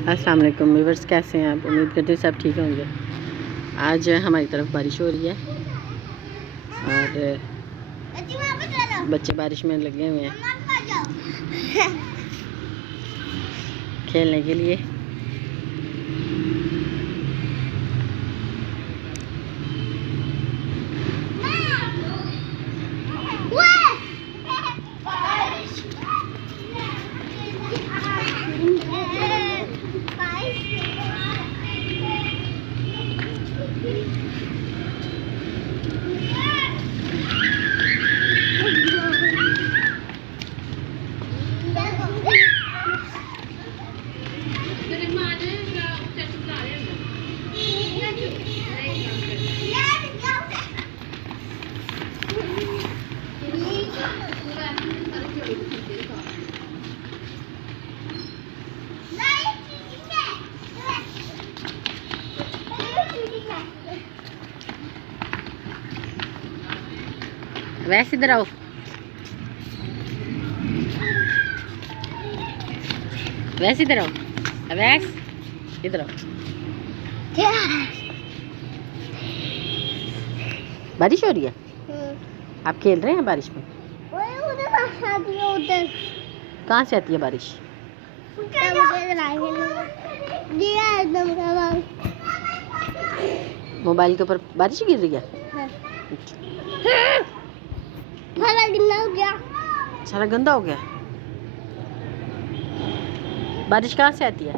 अस्सलाम वालेकुम व्यूअर्स, कैसे हैं आप? उम्मीद करते हैं सब ठीक होंगे। आज हमारी तरफ बारिश हो रही है और बच्चे बारिश में लगे हुए हैं खेलने के लिए। वैसे इधर आओ, वैसे इधर आओ, वैस इधर आओ। बारिश हो रही है, आप खेल रहे हैं बारिश में? उधर कहाँ से आती है बारिश? मोबाइल के ऊपर बारिश गिर रही है। सारा गंदा हो गया। सारा गंदा हो गया। बारिश कहाँ से आती है?